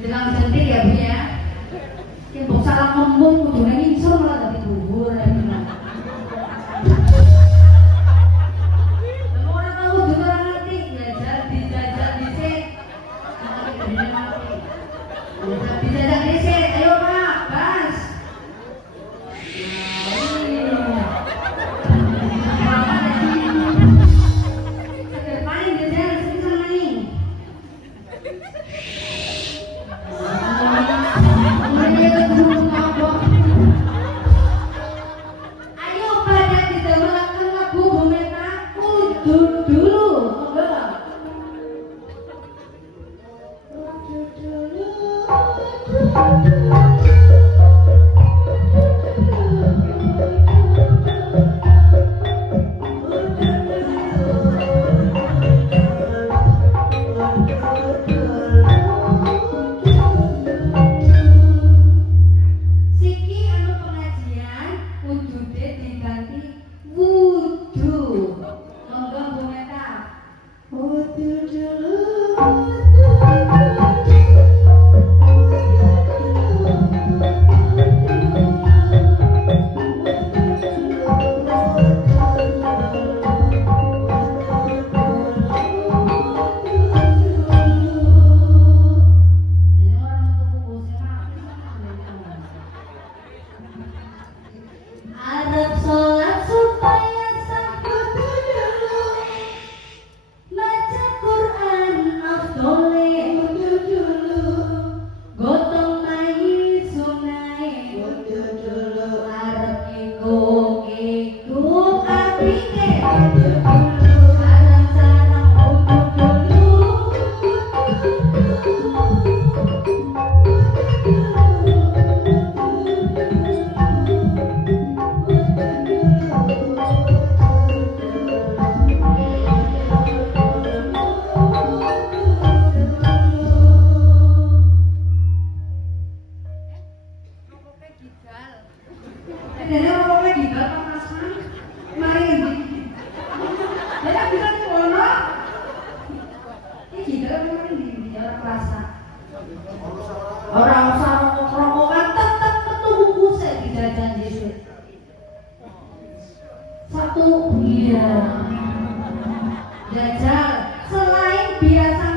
Jelang jentik ya Bu ya. Ki mbok salah ngomong kudune ngisor malah dadi bubur. Ora tahu ora ngerti jajal dijajal dhisik. Dijajal dhisik, ayo Pak, Bas. Orang usah rokok-rokokan tetep metu bungkusnya dijajan dhisik. Satu iya. Jajal selain biasa